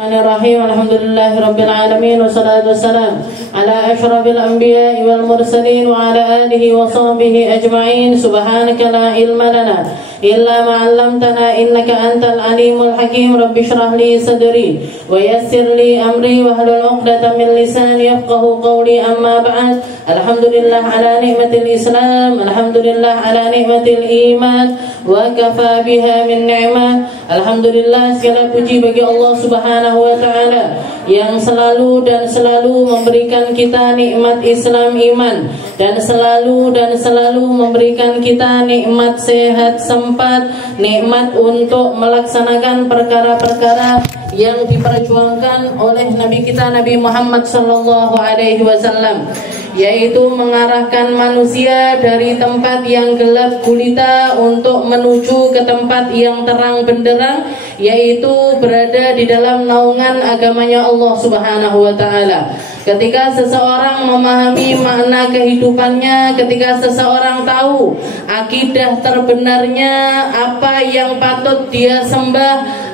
Bismillahirrahmanirrahim. Alhamdulillahirabbil alamin wassalatu wassalamu ala asyrafil anbiya'i wal mursalin wa ala alihi wa sahbihi ajma'in. Subhanaka la ilma lana illa ma 'allamtana innaka antal alimul hakim. Rabbi shrah li sadri wa yassir li amri wa hlul 'uqdatam min lisani yafqahu qawli. Amma ba'd. Alhamdulillah ala ni'matil Islam, alhamdulillah ala ni'matil iman wa kafa biha min ni'mah. Alhamdulillah, segala puji bagi Allah Subhanahu wa taala yang selalu memberikan kita nikmat Islam iman dan selalu memberikan kita nikmat sehat sempat, nikmat untuk melaksanakan perkara-perkara yang diperjuangkan oleh Nabi kita Nabi Muhammad sallallahu alaihi wasallam, yaitu mengarahkan manusia dari tempat yang gelap gulita untuk menuju ke tempat yang terang benderang, yaitu berada di dalam naungan agamanya Allah Subhanahu wa taala. Ketika seseorang memahami makna kehidupannya, ketika seseorang tahu akidah terbenarnya, apa yang patut dia sembah,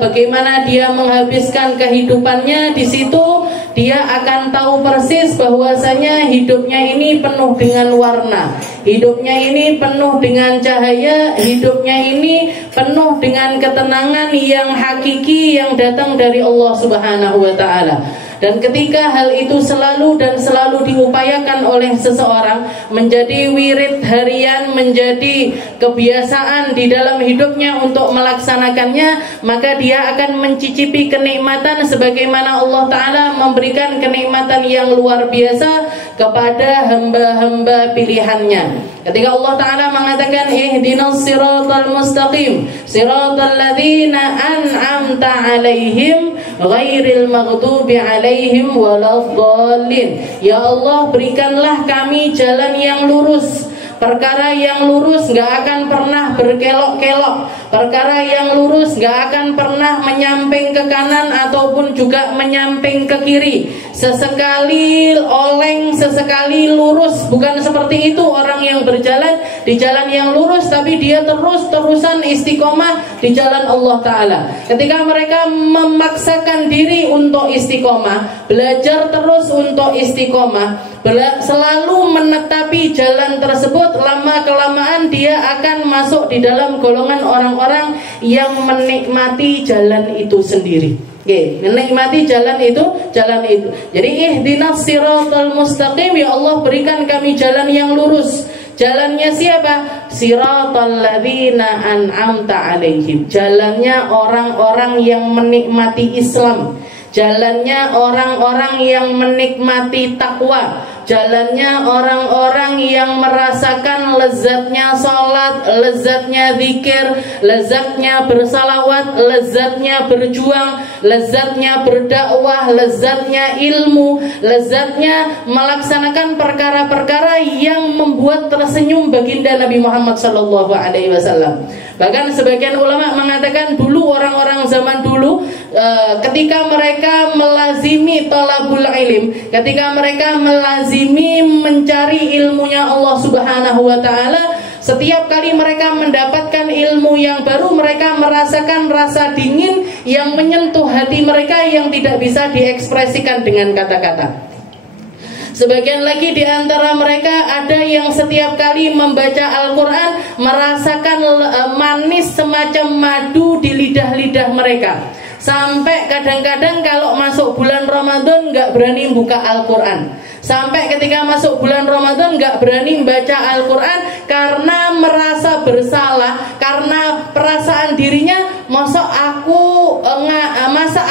bagaimana dia menghabiskan kehidupannya, di situ dia akan tahu persis bahwasanya hidupnya ini penuh dengan warna, hidupnya ini penuh dengan cahaya, hidupnya ini penuh dengan ketenangan yang hakiki yang datang dari Allah Subhanahu wa taala. Dan ketika hal itu selalu diupayakan oleh seseorang menjadi wirid harian, menjadi kebiasaan di dalam hidupnya untuk melaksanakannya, maka dia akan mencicipi kenikmatan sebagaimana Allah Ta'ala memberikan kenikmatan yang luar biasa kepada hamba-hamba pilihannya. Ketika Allah Ta'ala mengatakan ihdinas siratal mustaqim siratal ladzina an'amta alaihim ghairil maghdubi alaihim waladdallin. Ya Allah, berikanlah kami jalan yang lurus. Perkara yang lurus gak akan pernah berkelok-kelok. Perkara yang lurus gak akan pernah menyamping ke kanan ataupun juga menyamping ke kiri. Sesekali oleng, sesekali lurus. Bukan seperti itu orang yang berjalan di jalan yang lurus, tapi dia terus-terusan istiqomah di jalan Allah Ta'ala. Ketika mereka memaksakan diri untuk istiqomah, belajar terus untuk istiqomah, selalu menetapi jalan tersebut, lama-kelamaan dia akan masuk di dalam golongan orang-orang yang menikmati jalan itu sendiri. Menikmati jalan itu. Jadi ihdinas siratal mustaqim, ya Allah berikan kami jalan yang lurus. Jalannya siapa? Siratal ladzina an'amta alaihim. Jalannya orang-orang yang menikmati Islam. Jalannya orang-orang yang menikmati takwa. Jalannya orang-orang yang merasakan lezatnya salat, lezatnya zikir, lezatnya bersalawat, lezatnya berjuang, lezatnya berdakwah, lezatnya ilmu, lezatnya melaksanakan perkara-perkara yang membuat tersenyum baginda Nabi Muhammad sallallahu alaihi wasallam. Bahkan sebagian ulama mengatakan dulu orang-orang zaman dulu ketika mereka melazimi talabul ilm, ketika mereka melazimi mencari ilmunya Allah Subhanahu wa taala, setiap kali mereka mendapatkan ilmu yang baru, mereka merasakan rasa dingin yang menyentuh hati mereka yang tidak bisa diekspresikan dengan kata-kata. Sebagian lagi di antara mereka ada yang setiap kali membaca Al-Quran merasakan manis semacam madu di lidah-lidah mereka. Sampai kadang-kadang kalau masuk bulan Ramadan nggak berani buka Al-Quran. Sampai ketika masuk bulan Ramadan nggak berani membaca Al-Quran karena merasa bersalah, karena perasaan dirinya masa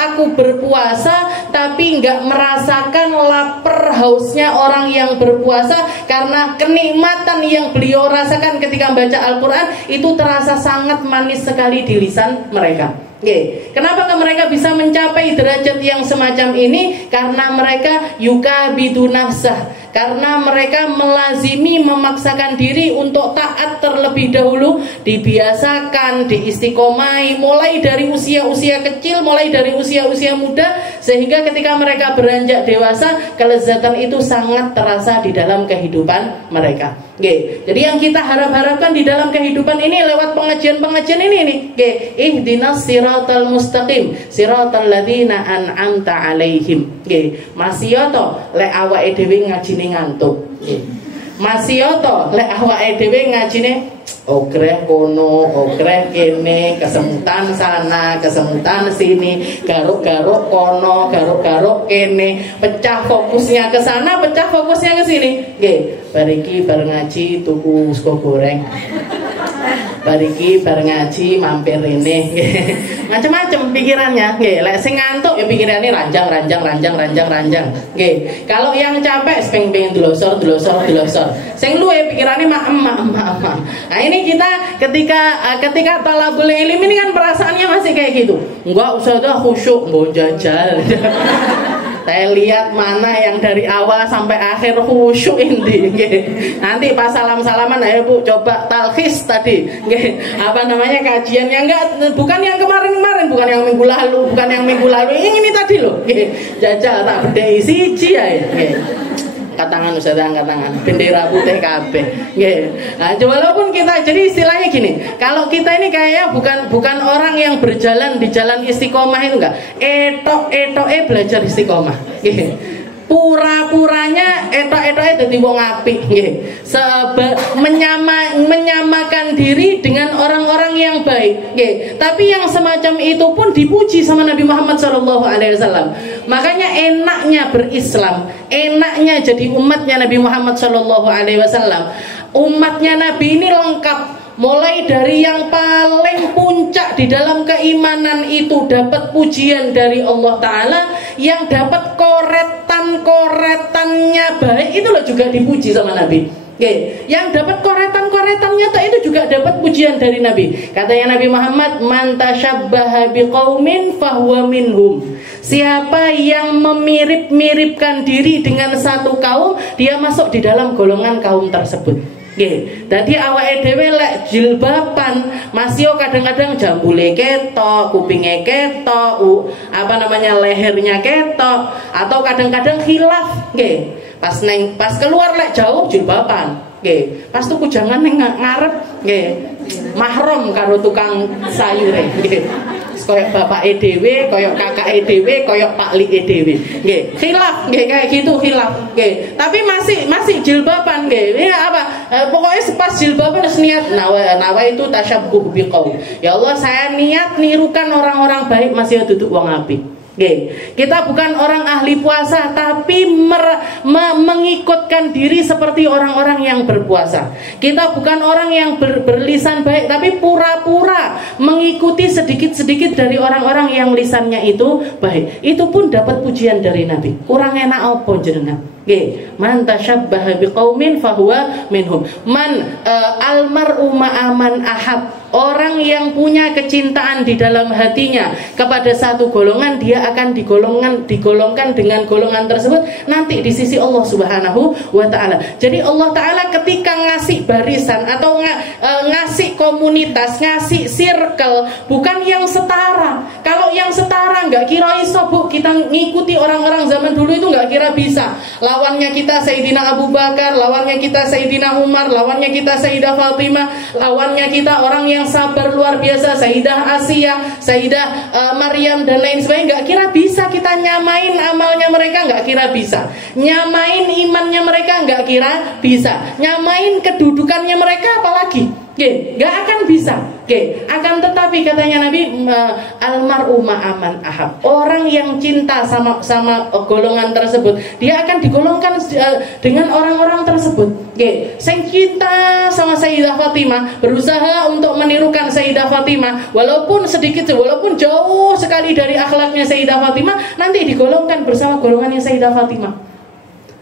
aku berpuasa tapi nggak merasakan lapar hausnya orang yang berpuasa, karena kenikmatan yang beliau rasakan ketika membaca Al-Quran itu terasa sangat manis sekali di lisan mereka. Kenapa mereka bisa mencapai derajat yang semacam ini? Karena mereka yukabidu nafsah, karena mereka melazimi, memaksakan diri untuk taat terlebih dahulu, dibiasakan, diistiqomai mulai dari usia-usia kecil, mulai dari usia-usia muda, sehingga ketika mereka beranjak dewasa, kelezatan itu sangat terasa di dalam kehidupan mereka. Jadi yang kita harapkan di dalam kehidupan ini lewat pengajian-pengajian ini nih. Ihdinas siratal mustaqim, siratal ladzina an'amta alaihim. Masih yo to lek awake dhewe ngajine ngantuk. Masih yo to lek awake dhewe ngajine ogreh kono, ogreh kene, kesemutan sana, kesemutan sini, garuk-garuk kono, garuk-garuk kene, pecah fokusnya ke sana, pecah fokusnya ke sini. Bariki bar ngaji tuku sego goreng. Bariki bar ngaji mampir ini. Macam-macam pikirannya. Lek sing ngantuk ya pikirannya ranjang. Kalau yang capek pengen delosor. Sing luwe pikirannya maem. Nah, ini kita ketika talabul ilmi ini kan perasaannya masih kayak gitu. Enggak usah dah khusyuk, mau jajal. Saya lihat mana yang dari awal sampai akhir khusyuk ini. Nanti pas salam-salaman, ayo Bu coba talkhis tadi. Apa namanya kajian yang bukan yang kemarin-kemarin, bukan yang minggu lalu, ini tadi loh. Jajal tak bedai siji ya. Katangan Ustaz, angkat tangan, bendera putih kabeh. Nah, walaupun kita jadi istilahnya gini, kalau kita ini kayaknya bukan orang yang berjalan di jalan istiqomah itu enggak. Etok-etoke belajar istiqomah. Pura-puranya etok-etoke dadi wong apik nggih. Menyamakan diri dengan orang-orang yang baik nggih. Tapi yang semacam itu pun dipuji sama Nabi Muhammad SAW. Makanya enaknya berislam, enaknya jadi umatnya Nabi Muhammad SAW. Umatnya Nabi ini lengkap. Mulai dari yang paling puncak di dalam keimanan itu dapat pujian dari Allah Ta'ala, yang dapat koretannya baik itu loh juga dipuji sama Nabi. Yang dapat koretannya itu juga dapat pujian dari Nabi. Katanya Nabi Muhammad, man tashabbaha biqaumin fahuwa minhum. Siapa yang memirip-miripkan diri dengan satu kaum, dia masuk di dalam golongan kaum tersebut. Tadi awake dhewe lek jilbaban masih kadang-kadang jambule ketok, kupinge ketok, lehernya ketok, atau kadang-kadang khilaf nggih. Pas keluar lek jauh jilbaban nggih. Pas tuku jangan ning ngarep nggih. Mahram karo tukang sayure nggih. Koyok bapak dhewe, koyok kakak dhewe, koyok pak li dhewe. Nggih, khilaf nggih kayak gitu khilaf. Nggih. Tapi masih jilbaban nggih. Ya apa? Pokoknya pas jilbaban harus niat nawa itu tasyabbuh biqaum. Ya Allah, saya niat nirukan orang-orang baik masih duduk wong apik. Kita bukan orang ahli puasa, tapi mengikutkan diri seperti orang-orang yang berpuasa. Kita bukan orang yang berlisan baik, tapi pura-pura mengikuti sedikit-sedikit dari orang-orang yang lisannya itu baik. Itu pun dapat pujian dari Nabi. Kurang enak apa jenengan? Man tasyabbaha biqaumin fahuwa minhum. Man almar'u ma'aman ahab. Orang yang punya kecintaan di dalam hatinya kepada satu golongan, dia akan digolongkan dengan golongan tersebut nanti di sisi Allah Subhanahu wa Ta'ala. Jadi Allah Ta'ala ketika ngasih barisan atau ngasih komunitas, ngasih circle, bukan yang setara. Kalau yang setara nggak kira iso Bu, kita ngikuti orang-orang zaman dulu itu nggak kira bisa. Lawannya kita Sayyidina Abu Bakar, lawannya kita Sayyidina Umar, lawannya kita Sayyidah Fatimah, lawannya kita orang yang sabar luar biasa, Sayyidah Asia, Sayyidah Maryam dan lain sebagainya. Nggak kira bisa kita nyamain amalnya mereka, nggak kira bisa. Nyamain imannya mereka, nggak kira bisa. Nyamain kedudukannya mereka apalagi. Nggak akan bisa. Akan tetapi katanya Nabi, almar'u ma'aman ahab. Orang yang cinta sama golongan tersebut, dia akan digolongkan dengan orang-orang tersebut. Sing cinta sama Sayyidah Fatimah, berusaha untuk menirukan Sayyidah Fatimah, walaupun sedikit, walaupun jauh sekali dari akhlaknya Sayyidah Fatimah, nanti digolongkan bersama golongannya Sayyidah Fatimah.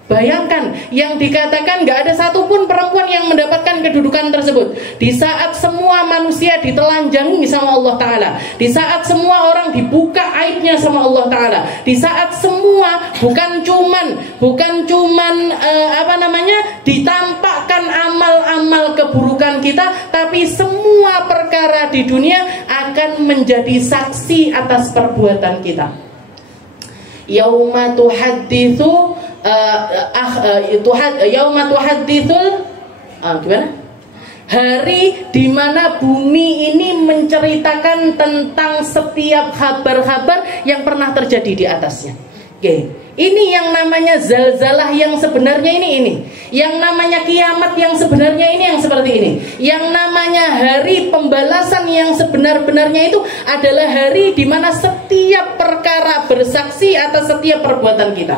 Bayangkan, yang dikatakan gak ada satupun perempuan yang mendapatkan kedudukan tersebut. Di saat semua manusia ditelanjangi sama Allah Ta'ala, di saat semua orang dibuka aibnya sama Allah Ta'ala, di saat semua bukan cuman ditampakkan amal-amal keburukan kita, tapi semua perkara di dunia akan menjadi saksi atas perbuatan kita. Yauma tuhadditsu yauma tuhadditsul gimana? Hari di mana bumi ini menceritakan tentang setiap kabar-kabar yang pernah terjadi di atasnya. Oke, ini yang namanya zalzalah yang sebenarnya ini. Yang namanya kiamat yang sebenarnya ini yang seperti ini. Yang namanya hari pembalasan yang sebenar-benarnya itu adalah hari di mana setiap perkara bersaksi atas setiap perbuatan kita.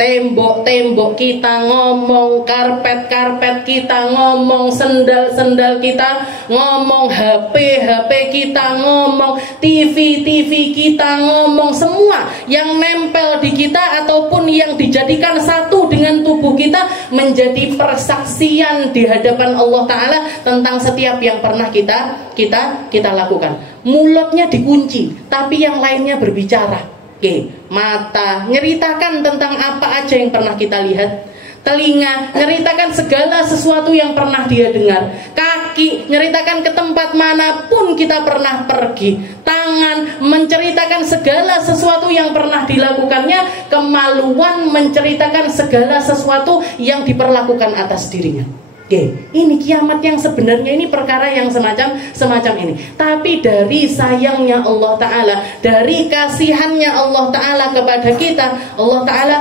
Tembok-tembok kita ngomong, karpet-karpet kita ngomong, sendal-sendal kita ngomong, HP kita ngomong, TV kita ngomong, semua yang nempel di kita ataupun yang dijadikan satu dengan tubuh kita menjadi persaksian di hadapan Allah Ta'ala tentang setiap yang pernah kita lakukan. Mulutnya dikunci, tapi yang lainnya berbicara. Oke, mata nyeritakan tentang apa aja yang pernah kita lihat. Telinga nyeritakan segala sesuatu yang pernah dia dengar. Kaki nyeritakan ke tempat manapun kita pernah pergi. Tangan menceritakan segala sesuatu yang pernah dilakukannya. Kemaluan menceritakan segala sesuatu yang diperlakukan atas dirinya. Oke, ini kiamat yang sebenarnya ini perkara yang semacam ini. Tapi dari sayangnya Allah Ta'ala, dari kasihannya Allah Ta'ala kepada kita, Allah Ta'ala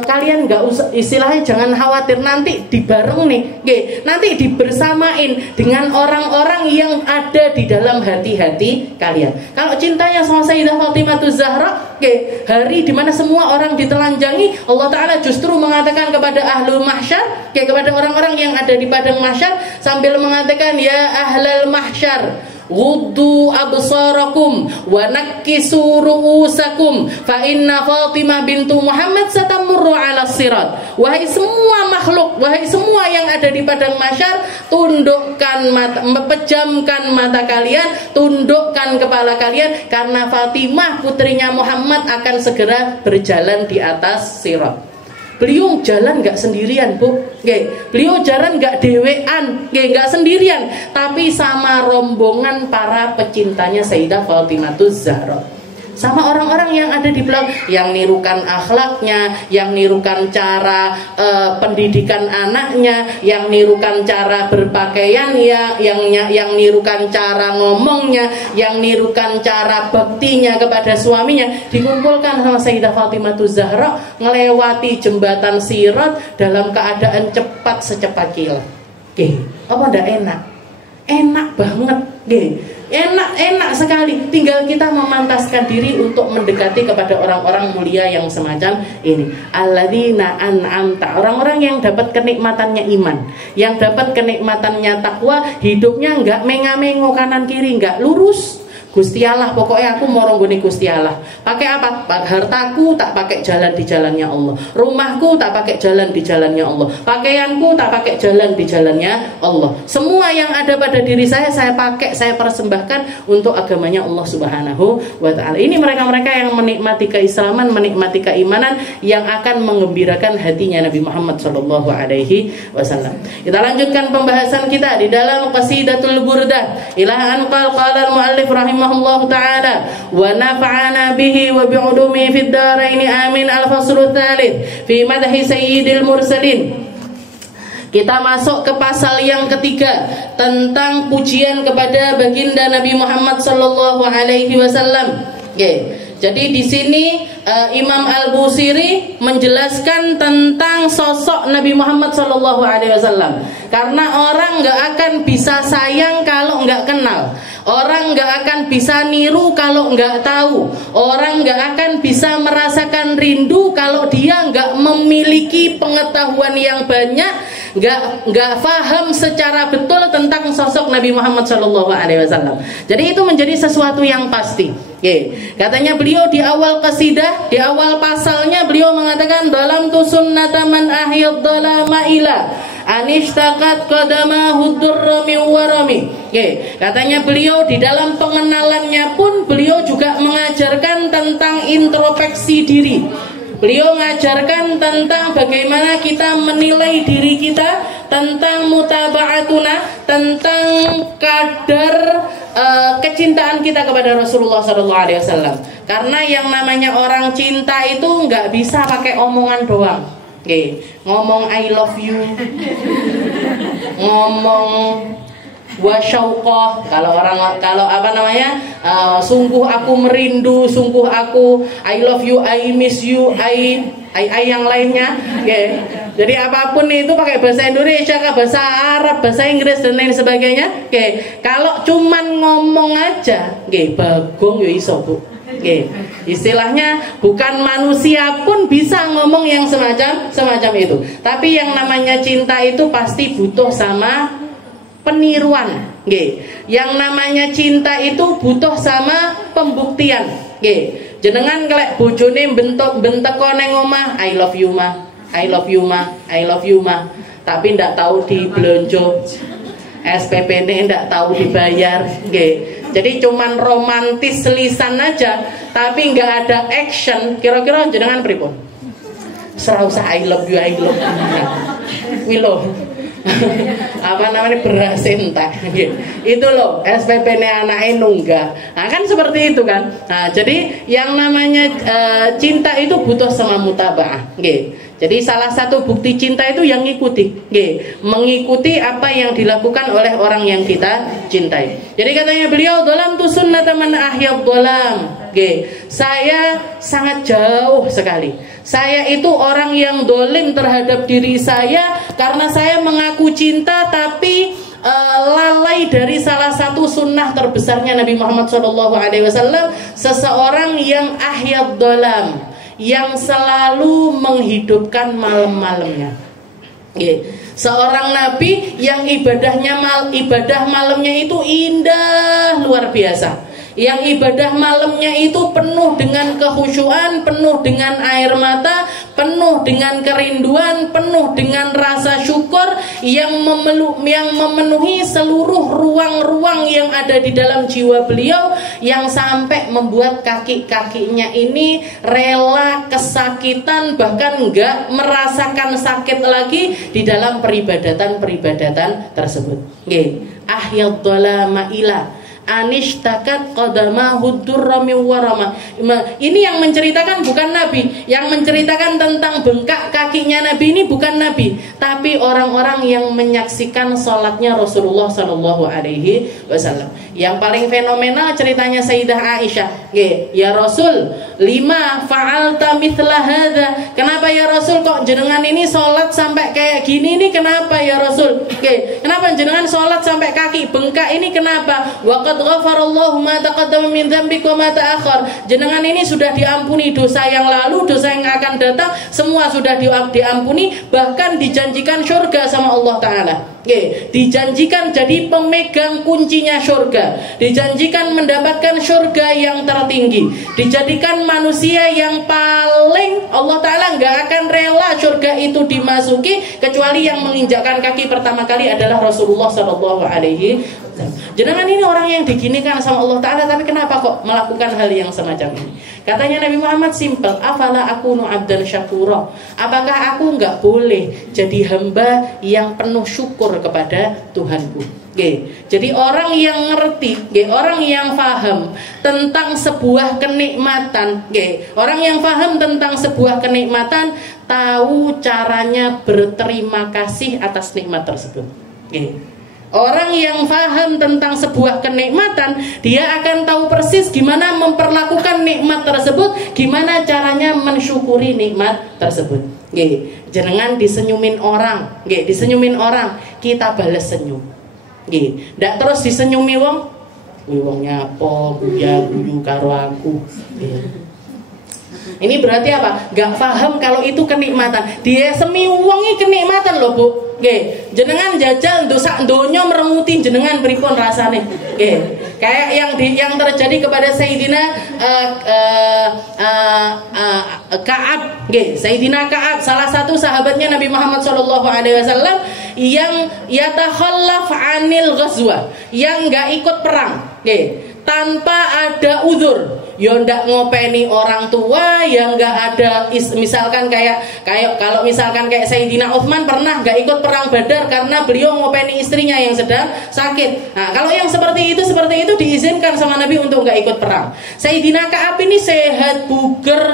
kalian gak usah, istilahnya jangan khawatir, nanti dibareng nih. Oke, nanti dibersamain dengan orang-orang yang ada di dalam hati-hati kalian. Kalau cintanya sama Sayyidah Fatimah Zahra, oke, hari dimana semua orang ditelanjangi, Allah Ta'ala justru mengatakan kepada ahlul mahsyar, oke, kepada orang-orang yang ada di padang mahsyar sambil mengatakan, ya ahlal mahsyar, ghuddu absarakum wa nakkisu ru'usakum fa inna Fatimah bintu Muhammad satamurru 'ala sirat. Wahai semua makhluk, wahai semua yang ada di padang mahsyar, tundukkan mata, pejamkan mata kalian, tundukkan kepala kalian, karena Fatimah putrinya Muhammad akan segera berjalan di atas sirat. Beliau jalan gak sendirian, Bu. Beliau jalan gak dewean, gak sendirian, tapi sama rombongan para pecintanya Sayyidah Fatimah Zahra. Sama orang-orang yang ada di belakang, yang nirukan akhlaknya, yang nirukan cara pendidikan anaknya, yang nirukan cara berpakaian, yang nirukan cara ngomongnya, yang nirukan cara baktinya kepada suaminya, dikumpulkan sama Sayyidah Fatimah Zahra ngelewati jembatan Sirat dalam keadaan cepat secepat kilat. Apa ndak enak? Enak banget, enak sekali. Tinggal kita memantaskan diri untuk mendekati kepada orang-orang mulia yang semacam ini. Alladzina an'amta, orang-orang yang dapat kenikmatannya iman, yang dapat kenikmatannya takwa, hidupnya enggak menga-mengo kanan kiri, enggak lurus. Gusti Allah, pokoknya aku mau ronggoni Gusti Allah. Pakai apa? Hartaku tak pakai jalan di jalannya Allah. Rumahku tak pakai jalan di jalannya Allah. Pakaianku tak pakai jalan di jalannya Allah. Semua yang ada pada diri saya pakai, saya persembahkan untuk agamanya Allah Subhanahu wa Ta'ala. Ini mereka-mereka yang menikmati keislaman, menikmati keimanan, yang akan mengembirakan hatinya Nabi Muhammad SAW. Kita lanjutkan pembahasan kita di dalam Qasidatul Burdah. Ila an qala al-muallif rahimahullah ta'ala wa nafa'ana bihi wa bi'udumi fid darain amin. Al-faslu tsalits fi madhi sayyidil mursalin. Kita masuk ke pasal yang ketiga tentang pujian kepada baginda Nabi Muhammad sallallahu alaihi wasallam. Jadi di sini Imam Al-Busiri menjelaskan tentang sosok Nabi Muhammad sallallahu alaihi wasallam. Karena orang nggak akan bisa sayang kalau nggak kenal. Orang nggak akan bisa niru kalau nggak tahu. Orang nggak akan bisa merasakan rindu kalau dia nggak memiliki pengetahuan yang banyak, nggak paham secara betul tentang sosok Nabi Muhammad SAW. Jadi itu menjadi sesuatu yang pasti. Katanya beliau di awal qasidah, di awal pasalnya beliau mengatakan, dalam tu sunnata man ahyad dhalama ila anishtaqat qadamahu durrami warami. Katanya beliau di dalam pengenalannya pun beliau juga mengajarkan tentang introspeksi diri. Beliau mengajarkan tentang bagaimana kita menilai diri kita, tentang mutaba'atuna, tentang kadar kecintaan kita kepada Rasulullah SAW. Karena yang namanya orang cinta itu nggak bisa pakai omongan doang. Ngomong I love you, ngomong wasyauqah, sungguh aku merindu, sungguh aku I love you, I miss you, I yang lainnya, okay. Jadi apapun itu pakai bahasa Indonesia, bahasa Arab, bahasa Inggris dan lain sebagainya, okay. Kalau cuman ngomong aja, okay, bagong yo iso Bu, okay. Istilahnya bukan manusia pun bisa ngomong yang semacam itu. Tapi yang namanya cinta itu pasti butuh sama peniruan, nggih. Yang namanya cinta itu butuh sama pembuktian, nggih. Jenengan kelek bojone bentek-benteko neng omah, I love you ma, I love you ma, I love you ma. Tapi ndak tahu di blonjo, SPP-ne ndak tahu dibayar, nggih. Jadi cuman romantis lisan aja, tapi nggak ada action. Kira-kira jenengan pripun? Serau usah I love you, Wilo. Beras entek itu loh SPP-nya anaknya nunggah. Nah kan seperti itu kan. Nah jadi yang namanya cinta itu butuh sama mutabaah, Jadi salah satu bukti cinta itu yang ngikuti, mengikuti apa yang dilakukan oleh orang yang kita cintai. Jadi katanya beliau, dalam tu sunnata man ahyad dhalam. Saya sangat jauh sekali. Saya itu orang yang dolim terhadap diri saya karena saya mengaku cinta tapi lalai dari salah satu sunnah terbesarnya Nabi Muhammad SAW, seseorang yang ahyad dhalam, yang selalu menghidupkan malam-malamnya. Seorang nabi yang ibadah malamnya itu indah luar biasa. Yang ibadah malamnya itu penuh dengan kekhusyuan, penuh dengan air mata, penuh dengan kerinduan, penuh dengan rasa syukur yang memenuhi seluruh ruang-ruang yang ada di dalam jiwa beliau, yang sampai membuat kaki-kakinya ini rela kesakitan, bahkan enggak merasakan sakit lagi di dalam peribadatan tersebut. Ahyad dhalama ila anishtakat qadamahu durra min warama. Ini yang menceritakan bukan Nabi. Yang menceritakan tentang bengkak kakinya Nabi ini bukan Nabi, tapi orang-orang yang menyaksikan sholatnya Rasulullah SAW. Yang paling fenomenal ceritanya Sayyidah Aisyah. Ya Rasul, lima fa'alta mithla hadza. Kenapa ya Rasul kok jenengan ini sholat sampai kayak gini nih? Kenapa ya Rasul? Kenapa jenengan sholat sampai kaki bengkak ini? Kenapa? Waqad ghafarallahu ma taqaddama min dzambik wa ma ta'akhkhar. Jenengan ini sudah diampuni dosa yang lalu, dosa yang akan datang, semua sudah diampuni, bahkan dijanjikan surga sama Allah Ta'ala. Dijanjikan jadi pemegang kuncinya surga, dijanjikan mendapatkan surga yang tertinggi, dijadikan manusia yang paling Allah Ta'ala nggak akan rela surga itu dimasuki kecuali yang menginjakkan kaki pertama kali adalah Rasulullah SAW. Jenengan ini orang yang diginikan sama Allah Ta'ala, tapi kenapa kok melakukan hal yang semacam ini? Katanya Nabi Muhammad simpel, afala akunu abdan syakura. Apakah aku nggak boleh jadi hamba yang penuh syukur kepada Tuhanku? Jadi orang yang ngerti, orang yang paham tentang sebuah kenikmatan, orang yang paham tentang sebuah kenikmatan, tahu caranya berterima kasih atas nikmat tersebut. Orang yang paham tentang sebuah kenikmatan, dia akan tahu persis gimana memperlakukan nikmat tersebut, gimana caranya mensyukuri nikmat tersebut. Jangan disenyumin orang, disenyumin orang, kita balas senyum. Ndak terus disenyumi wong nyapa guyu karo aku. Ini berarti apa? Gak paham kalau itu kenikmatan. Dia semi wongi kenikmatan loh Bu. Jenengan jajal dosa donya merenguti jenengan pripun rasane. Kayak yang terjadi kepada Sayyidina Ka'ab. Sayyidina Ka'ab, salah satu sahabatnya Nabi Muhammad SAW yang yatakhallaf anil ghazwa, yang gak ikut perang tanpa ada uzur. Ya ndak ngopeni orang tua, yang nggak ada misalkan kayak kalau misalkan kayak Sayyidina Utsman pernah nggak ikut perang Badar karena beliau ngopeni istrinya yang sedang sakit. Nah kalau yang seperti itu diizinkan sama Nabi untuk nggak ikut perang. Sayyidina Ka'ab ini sehat buger,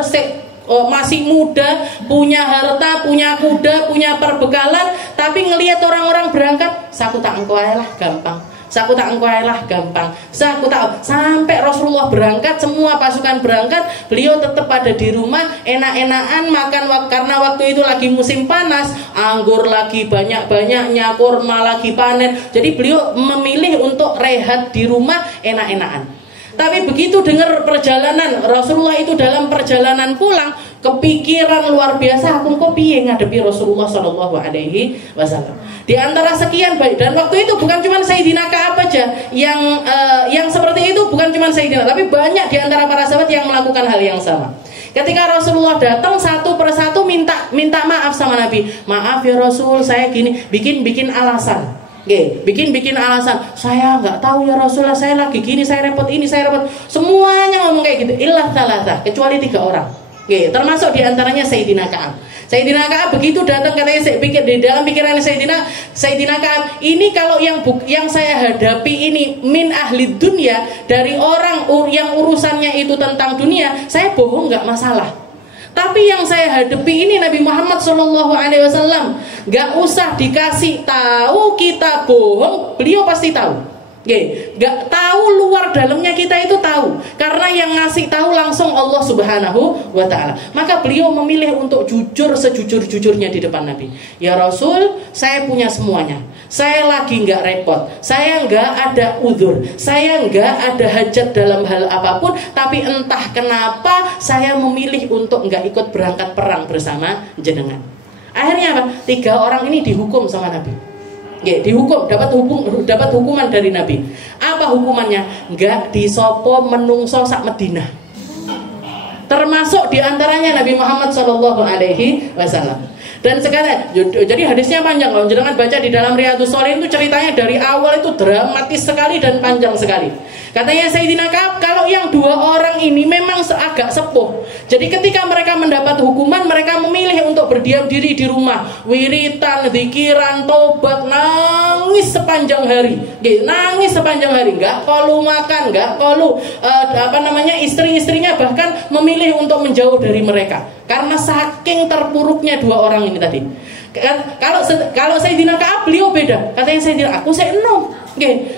masih muda, punya harta, punya kuda, punya perbekalan, tapi ngelihat orang-orang berangkat, saku tak engko ae lah gampang. Saku tak engko ae lah gampang. Saku tak, sampai Rasulullah berangkat, semua pasukan berangkat, beliau tetap ada di rumah, enak-enakan makan karena waktu itu lagi musim panas, anggur lagi banyak-banyaknya, kurma lagi panen. Jadi beliau memilih untuk rehat di rumah, enak-enakan. Tapi begitu dengar perjalanan Rasulullah itu dalam perjalanan pulang, kepikiran luar biasa, aku kok piye ngadepi Rasulullah Shallallahu Alaihi Wasallam. Di antara sekian baik, dan waktu itu bukan cuma Sayyidina Ka'ab aja yang seperti itu, bukan cuma Sayyidina, tapi banyak di antara para sahabat yang melakukan hal yang sama. Ketika Rasulullah datang satu persatu minta maaf sama Nabi. Maaf ya Rasul, saya gini, bikin alasan. Bikin alasan. Saya nggak tahu ya Rasulullah, saya lagi gini, saya repot ini, saya repot. Semuanya ngomong kayak gitu. Illah thalatha, kecuali 3 orang. Termasuk diantaranya Sayyidina Ka'ab. Sayyidina Ka'ab begitu datang, katanya saya pikir di dalam pikiran Sayyidina Ka'ab, ini kalau yang saya hadapi ini min ahli dunia, dari orang yang urusannya itu tentang dunia, saya bohong nggak masalah. Tapi yang saya hadapi ini Nabi Muhammad SAW, gak usah dikasih tahu kita bohong, beliau pasti tahu. Gak tahu luar dalamnya kita itu tahu, karena yang ngasih tahu langsung Allah Subhanahu wa Ta'ala. Maka beliau memilih untuk jujur sejujur-jujurnya di depan Nabi. Ya Rasul, saya punya semuanya. Saya lagi gak repot, saya gak ada udzur, saya gak ada hajat dalam hal apapun. Tapi entah kenapa saya memilih untuk gak ikut berangkat perang bersama jenengan. Akhirnya apa? 3 orang ini dihukum sama Nabi. Dihukum, dapat hukuman dari Nabi. Apa hukumannya? Enggak disopo menungso sak Madinah. Termasuk diantaranya Nabi Muhammad SAW. Dan sekarang, jadi hadisnya panjang. Kalau jangan baca di dalam Riyadhus Shalihin itu ceritanya dari awal itu dramatis sekali dan panjang sekali. Katanya Sayyidina Ka'ab, kalau yang 2 orang ini memang agak sepuh. Jadi ketika mereka mendapat hukuman, mereka memilih untuk berdiam diri di rumah, wiritan, zikiran, tobat, nangis sepanjang hari. Nangis sepanjang hari, nggak perlu makan, nggak perlu istri-istrinya bahkan memilih untuk menjauh dari mereka karena saking terpuruknya 2 orang ini tadi. Kalau Sayyidina Ka'ab beliau beda. Katanya Sayyidina, aku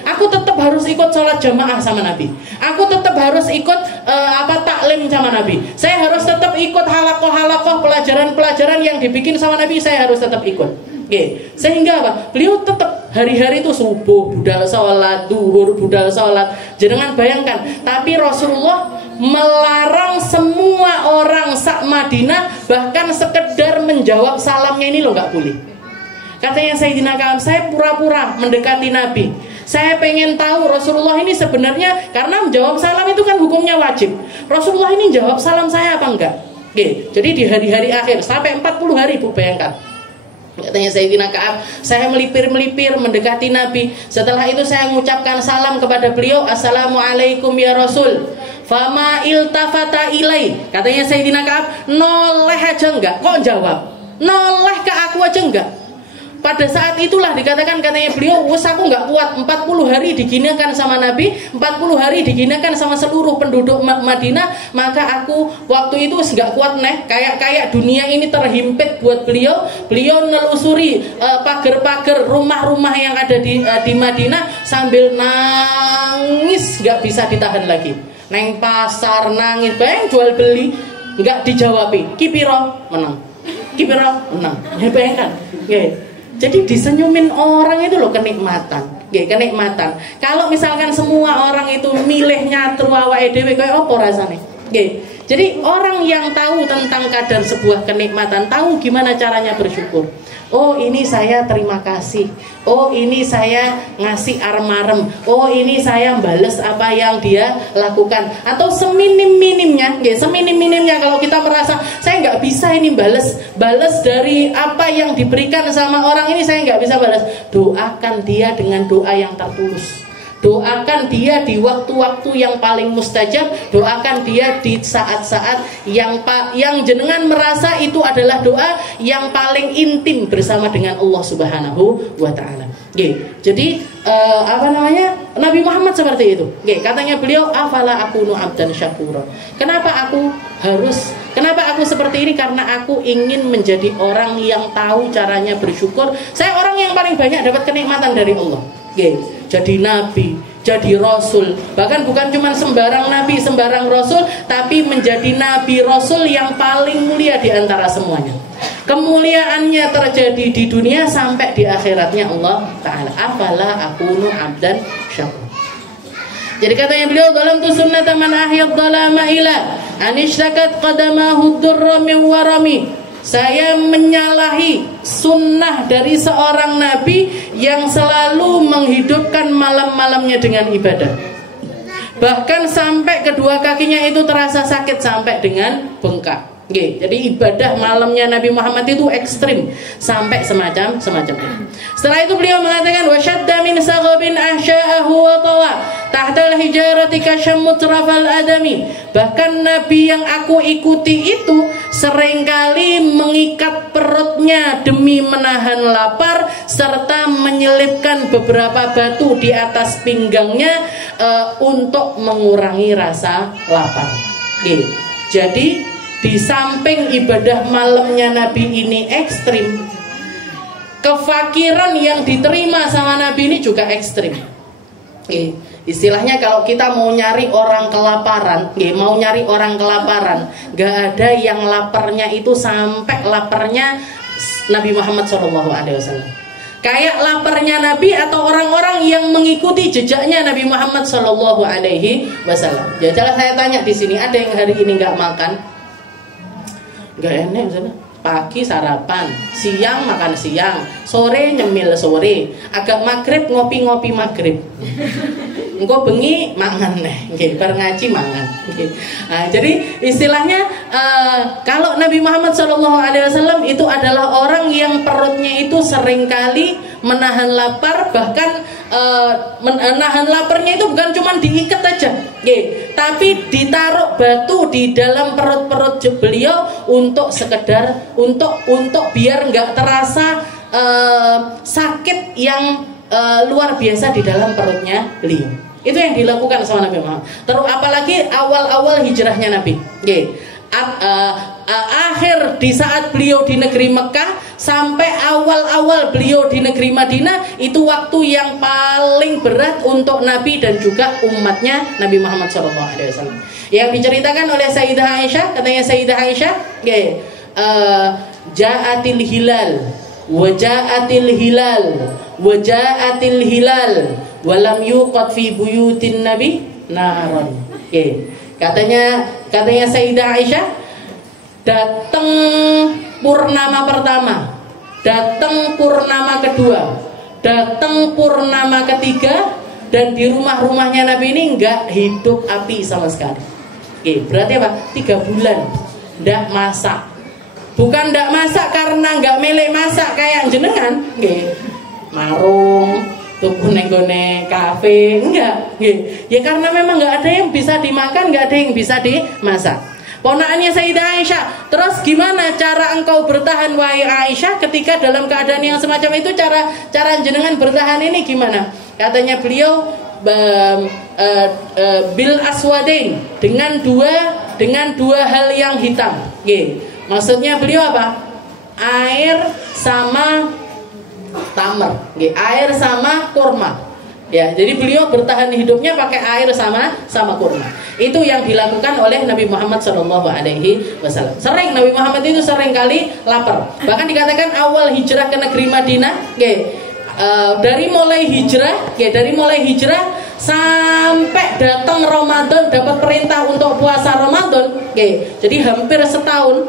aku tetap harus ikut sholat jamaah sama Nabi. Aku tetap harus ikut taklim sama Nabi. Saya harus tetap ikut halakoh pelajaran-pelajaran yang dibikin sama Nabi. Saya harus tetap ikut. Sehingga apa? Beliau tetap hari-hari itu subuh budal sholat, duhur budal sholat. Jangan bayangkan. Tapi Rasulullah melarang semua orang sak Madinah bahkan sekedar menjawab salamnya ini loh nggak boleh. Katanya Sayyidina Ka'ab, saya pura-pura mendekati Nabi. Saya pengen tahu Rasulullah ini sebenarnya, karena menjawab salam itu kan hukumnya wajib. Rasulullah ini jawab salam saya apa enggak? Jadi di hari-hari akhir sampai 40 hari, Bu, bayangkan. Katanya Sayyidina Ka'ab, saya melipir-melipir mendekati Nabi. Setelah itu saya mengucapkan salam kepada beliau, Assalamualaikum ya Rasul. Fama iltafata ilai. Katanya Sayyidina Ka'ab, noleh aja enggak. Kok jawab? Noleh ke aku aja enggak. Pada saat itulah dikatakan, katanya beliau, aku nggak kuat, 40 hari diginakan sama Nabi, 40 hari diginakan sama seluruh penduduk Madinah. Maka aku waktu itu nggak kuat kayak dunia ini terhimpit buat beliau. Beliau nelusuri pagar-pagar rumah-rumah yang ada di Madinah sambil nangis, nggak bisa ditahan lagi. Neng pasar nangis, bayang jual beli nggak dijawabi, kipiro menang, kipiro menang, bayangkan. Jadi disenyumin orang itu loh kenikmatan. Kenikmatan. Kalau misalkan semua orang itu milih nyatru awake dhewe kaya apa rasane? Jadi orang yang tahu tentang kadar sebuah kenikmatan, tahu gimana caranya bersyukur. Oh, ini saya terima kasih. Oh, ini saya ngasih armarem. Oh, ini saya bales apa yang dia lakukan. Atau seminim-minimnya, seminim-minimnya kalau kita merasa saya nggak bisa ini bales dari apa yang diberikan sama orang ini, saya nggak bisa balas. Doakan dia dengan doa yang tertulus. Doakan dia di waktu-waktu yang paling mustajab. Doakan dia di saat-saat yang jenengan merasa itu adalah doa yang paling intim bersama dengan Allah Subhanahu wa Ta'ala. Jadi Nabi Muhammad seperti itu. Katanya beliau, afala akunu abdan syakura. Kenapa aku seperti ini karena aku ingin menjadi orang yang tahu caranya bersyukur. Saya orang yang paling banyak dapat kenikmatan dari Allah. Jadi nabi, jadi rasul. Bahkan bukan cuma sembarang nabi, sembarang rasul, tapi menjadi nabi rasul yang paling mulia di antara semuanya. Kemuliaannya terjadi di dunia sampai di akhiratnya Allah Ta'ala. Afala akunu abdan syakur. Jadi katanya beliau, dalam tu sunnata man ahyad dhalama ila anishtakat qadamahu durra min warami. Saya menyalahi sunnah dari seorang nabi yang selalu menghidupkan malam-malamnya dengan ibadah. Bahkan sampai kedua kakinya itu terasa sakit sampai dengan bengkak. Jadi ibadah malamnya Nabi Muhammad itu ekstrim sampai semacam itu. Setelah itu beliau mengatakan wasyadda min saghabin ahsya'ahu wa tawa tahtal hijarati kashammut rafal adami. Bahkan Nabi yang aku ikuti itu seringkali mengikat perutnya demi menahan lapar serta menyelipkan beberapa batu di atas pinggangnya untuk mengurangi rasa lapar. Jadi di samping ibadah malamnya Nabi ini ekstrim, kefakiran yang diterima sama Nabi ini juga ekstrim. Istilahnya kalau kita mau nyari orang kelaparan, gak ada yang laparnya itu sampai laparnya Nabi Muhammad SAW. Kayak laparnya Nabi atau orang-orang yang mengikuti jejaknya Nabi Muhammad SAW. Jadilah saya tanya di sini, ada yang hari ini nggak makan? Gak enak misalnya. Pagi sarapan, siang makan siang, sore nyemil sore, agak maghrib ngopi-ngopi maghrib. Engko bengi mangan bar ngaji mangan. Nah, jadi istilahnya kalau Nabi Muhammad SAW itu adalah orang yang perutnya itu seringkali menahan lapar, bahkan menahan laparnya itu bukan cuma diikat aja, tapi ditaruh batu di dalam perut-perut beliau untuk sekedar untuk biar nggak terasa sakit yang luar biasa di dalam perutnya beliau. Itu yang dilakukan sama Nabi Muhammad. Terus apalagi awal-awal hijrahnya Nabi. Akhir di saat beliau di negeri Mekah sampai awal-awal beliau di negeri Madinah, itu waktu yang paling berat untuk Nabi dan juga umatnya Nabi Muhammad SAW. Yang diceritakan oleh Sayyidah Aisyah, katanya Sayyidah Aisyah, ja'atil hilal waja'atil hilal walam yuqad fi buyutin nabi naron. Katanya Sayyidah Aisyah, datang purnama pertama, datang purnama kedua, datang purnama ketiga, dan di rumahnya Nabi ini enggak hidup api sama sekali. Berarti apa? 3 bulan enggak masak. Bukan enggak masak karena enggak milih masak kayak jenengan, marung tuku nenggone kafe, enggak. Ya karena memang enggak ada yang bisa dimakan, enggak ada yang bisa dimasak. Ponakannya Sayyidah Aisyah, terus gimana cara engkau bertahan wahai Aisyah ketika dalam keadaan yang semacam itu? Cara jenengan bertahan ini gimana? Katanya beliau bil aswadain, dengan dua hal yang hitam. Maksudnya beliau apa? Air sama tamar, air sama kurma. Ya, jadi beliau bertahan hidupnya pakai air sama kurma. Itu yang dilakukan oleh Nabi Muhammad SAW. Sering Nabi Muhammad itu sering kali lapar. Bahkan dikatakan awal hijrah ke negeri Madinah, dari mulai hijrah sampai datang Ramadan, dapat perintah untuk puasa Ramadan. Jadi hampir setahun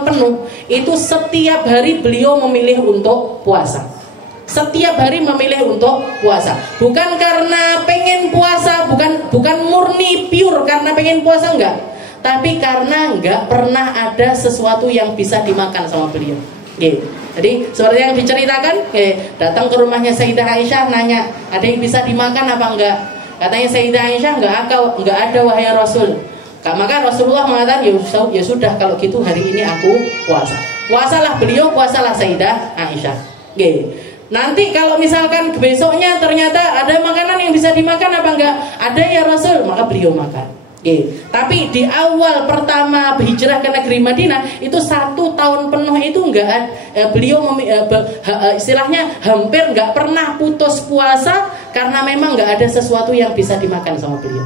penuh itu setiap hari beliau memilih untuk puasa. Setiap hari memilih untuk puasa, bukan karena pengen puasa, bukan murni pure karena pengen puasa, enggak, tapi karena enggak pernah ada sesuatu yang bisa dimakan sama beliau. Jadi seperti yang diceritakan, datang ke rumahnya Sayyidah Aisyah, nanya ada yang bisa dimakan apa enggak. Katanya Sayyidah Aisyah, enggak ada wahai Rasul. Maka Rasulullah mengatakan, ya sudah kalau gitu hari ini aku puasa. Puasalah beliau, puasalah Sayyidah Aisyah. Nanti kalau misalkan besoknya ternyata ada makanan yang bisa dimakan apa enggak, ada ya Rasul, maka beliau makan. Tapi di awal pertama hijrah ke negeri Madinah itu 1 tahun penuh itu beliau istilahnya hampir nggak pernah putus puasa karena memang nggak ada sesuatu yang bisa dimakan sama beliau.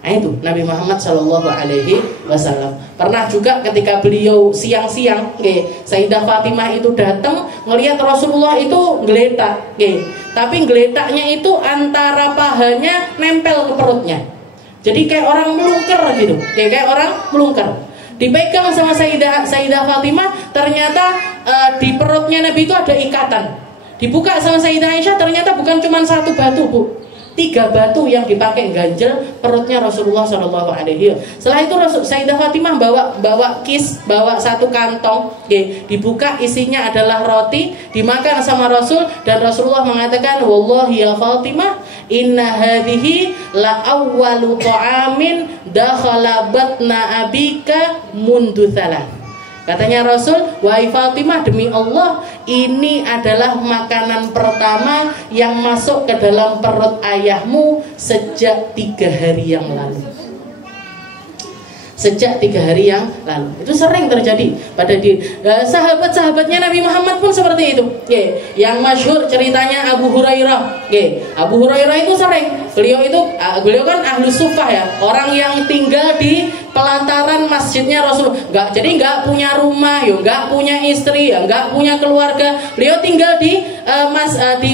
Nah itu Nabi Muhammad Shallallahu Alaihi Wasallam. Pernah juga ketika beliau siang-siang, Sayyidah Fatimah itu datang ngelihat Rasulullah itu geletak, tapi geletaknya itu antara pahanya nempel ke perutnya. Jadi kayak orang melungker gitu, kayak orang melungker. Dipegang sama Sayyidah Fatimah, ternyata di perutnya Nabi itu ada ikatan. Dibuka sama Sayyidah Aisyah, ternyata bukan cuma 1 batu, Bu. 3 batu yang dipakai ganjel perutnya Rasulullah Shallallahu Alaihi Wasallam. Setelah itu Sayyidah Fatimah bawa 1 kantong, dibuka isinya adalah roti, dimakan sama Rasul dan Rasulullah mengatakan, wallahi ya Fatimah, inna hadhihi la awwalu ta'amin dakhala batna abika mundu thalath. Katanya Rasul, wahai Fatimah, demi Allah, ini adalah makanan pertama yang masuk ke dalam perut ayahmu sejak 3 hari yang lalu. Sejak 3 hari yang lalu. Itu sering terjadi pada sahabat-sahabatnya Nabi Muhammad pun seperti itu. Yang masyhur ceritanya Abu Hurairah. Abu Hurairah itu sering. Beliau kan ahlu sufah ya, orang yang tinggal di pelataran masjidnya Rasul. Jadi nggak punya rumah, nggak punya istri, nggak punya keluarga. Beliau tinggal di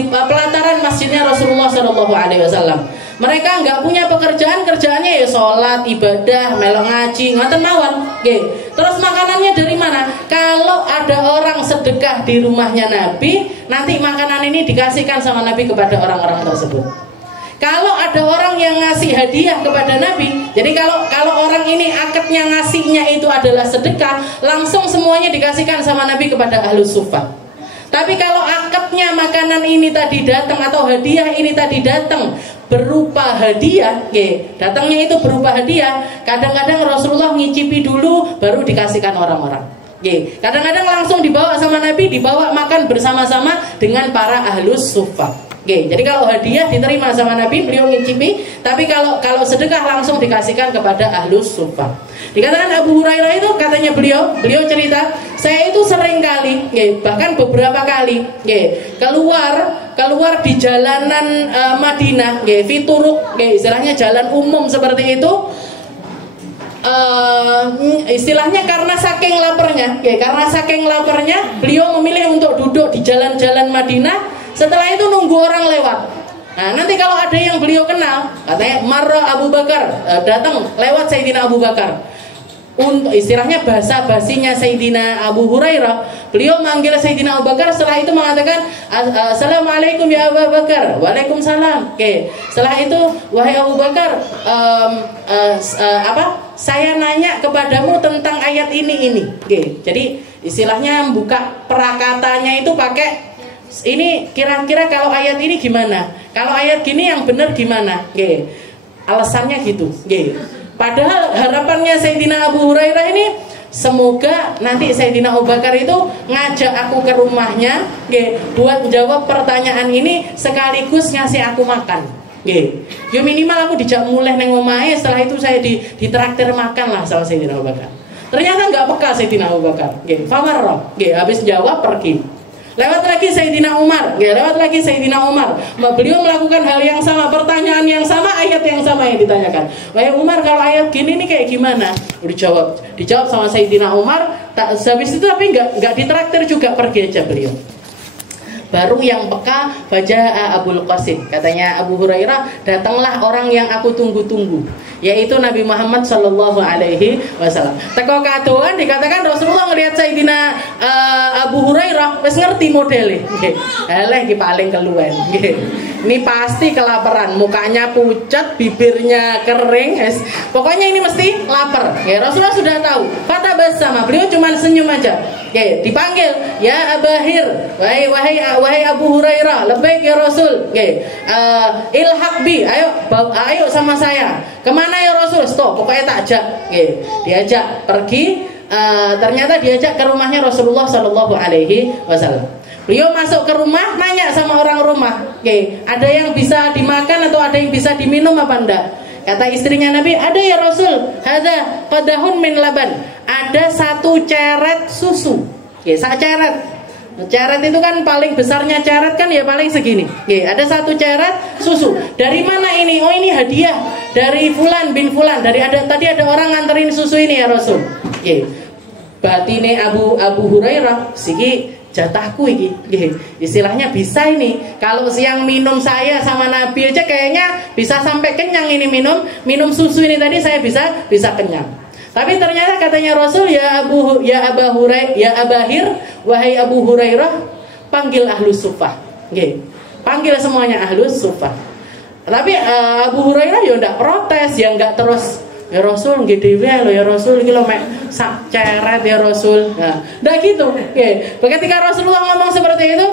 pelataran masjidnya Rasulullah Shallallahu Alaihi Wasallam. Mereka nggak punya pekerjaan, kerjaannya ya sholat, ibadah, melok ngaji, ngaten mawon. Terus makanannya dari mana? Kalau ada orang sedekah di rumahnya Nabi, nanti makanan ini dikasihkan sama Nabi kepada orang-orang tersebut. Kalau ada orang yang ngasih hadiah kepada Nabi, jadi kalau orang ini akadnya ngasihnya itu adalah sedekah, langsung semuanya dikasihkan sama Nabi kepada ahlus suffah. Tapi kalau akadnya makanan ini tadi datang atau hadiah ini tadi datang berupa hadiah, datangnya itu berupa hadiah, kadang-kadang Rasulullah ngicipi dulu baru dikasihkan orang-orang. Kadang-kadang langsung dibawa sama Nabi, dibawa makan bersama-sama dengan para ahlus suffah. Jadi kalau hadiah diterima sama Nabi, beliau ngicipi, tapi kalau sedekah langsung dikasihkan kepada ahlus suffah. Dikatakan Abu Hurairah itu, katanya beliau cerita, saya itu sering kali, bahkan beberapa kali, keluar di jalanan Madinah, fituruk, istilahnya jalan umum seperti itu. Istilahnya karena saking laparnya, beliau memilih untuk duduk di jalan-jalan Madinah. Setelah itu nunggu orang lewat. Nah, nanti kalau ada yang beliau kenal, katanya marra Abu Bakar, datang lewat Sayyidina Abu Bakar. Untuk istilahnya bahasa basinya Sayyidina Abu Hurairah, beliau manggil Sayyidina Abu Bakar, setelah itu mengatakan Assalamualaikum ya Abu Bakar. Waalaikumsalam. Setelah itu, wahai Abu Bakar, saya nanya kepadamu tentang ayat ini. Jadi istilahnya buka perakatanya itu pakai ini, kira-kira kalau ayat ini gimana? Kalau ayat gini yang benar gimana? Alasannya gitu. Padahal harapannya Sayyidina Abu Hurairah ini, semoga nanti Sayyidina Abu Bakar itu ngajak aku ke rumahnya, buat jawab pertanyaan ini sekaligus ngasih aku makan. Ya minimal aku dijak mulai neng omahe, setelah itu saya ditraktir makan lah sama Sayyidina Abu Bakar. Ternyata nggak peka Sayyidina Abu Bakar. Famarro, habis jawab pergi. Lewat lagi Sayyidina Umar, beliau melakukan hal yang sama, pertanyaan yang sama, ayat yang sama yang ditanyakan. Wahai Umar, kalau ayat gini nih kayak gimana? Dijawab sama Sayyidina Umar. Habis itu tapi nggak ditraktir juga, pergi aja beliau. Baru yang peka Faja'a Abul Qasim, katanya Abu Hurairah, datanglah orang yang aku tunggu-tunggu, yaitu Nabi Muhammad Sallallahu Alaihi Wasallam. Teko kadoan dikatakan Rasulullah ngelihat Sayyidina Abu Hurairah, wes ngerti modelnya. Eleh ki paling keluwen. Ini pasti kelaparan, mukanya pucat, bibirnya kering, pokoknya ini mesti lapar. Rasulullah sudah tahu. Fatabasama, beliau cuma senyum aja. Dipanggil, ya Abahir, wahai Abu Hurairah, labbaik ya Rasul. Ilhaq bi, ayo sama saya. Kemana ya Rasul? Stop, pokoknya tak ajak. Diajak pergi. Ternyata diajak ke rumahnya Rasulullah Shallallahu Alaihi Wasallam. Beliau masuk ke rumah, nanya sama orang rumah, ada yang bisa dimakan atau ada yang bisa diminum apa enggak? Kata istrinya Nabi, ada ya Rasul, hada qadahun min laban. Ada satu ceret susu. Ya, sak ceret. Ceret itu kan paling besarnya ceret kan ya paling segini. Ya, ada satu ceret susu. Dari mana ini? Oh, ini hadiah dari fulan bin fulan. Tadi ada orang nganterin susu ini ya Rasul. Ya. Batine Abu Hurairah siki jatahku iki. Istilahnya bisa ini. Kalau siang minum saya sama Nabi aja kayaknya bisa sampai kenyang ini minum susu ini tadi saya bisa kenyang. Tapi ternyata katanya Rasul, Abahir, wahai Abu Hurairah, panggil ahlus suffah. Panggil semuanya ahlus suffah. Tapi Abu Hurairah ya enggak protes, ya enggak terus ya Rasul nggih dhewe lho ya Rasul iki lho mek sak ceret ya Rasul. Nah, ndak gitu. Ketika Rasulullah ngomong seperti itu,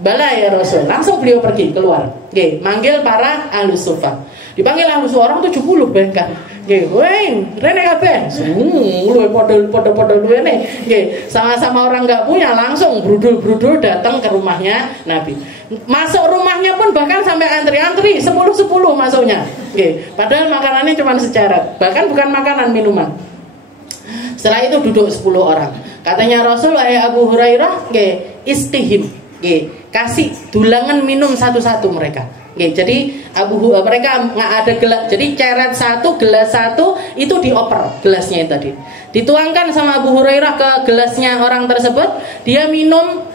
bala ya Rasul. Langsung beliau pergi keluar. Manggil para ahlus suffah. Dipanggil ahlus orang 70 bahkan. Weng, rene kabeh. Lu padha luwene. Sama-sama orang enggak punya langsung brudul-brudul datang ke rumahnya Nabi. Masuk rumahnya pun bahkan sampai antri 10 masuknya. Padahal makanannya cuma seceret, bahkan bukan makanan, minuman. Setelah itu duduk 10 orang. Katanya Rasul, wahai Abu Hurairah, istihim. Kasih dulangan minum satu-satu mereka. Jadi mereka nggak ada gelas. Jadi ceret satu, gelas satu itu dioper gelasnya itu tadi. Dituangkan sama Abu Hurairah ke gelasnya orang tersebut. Dia minum.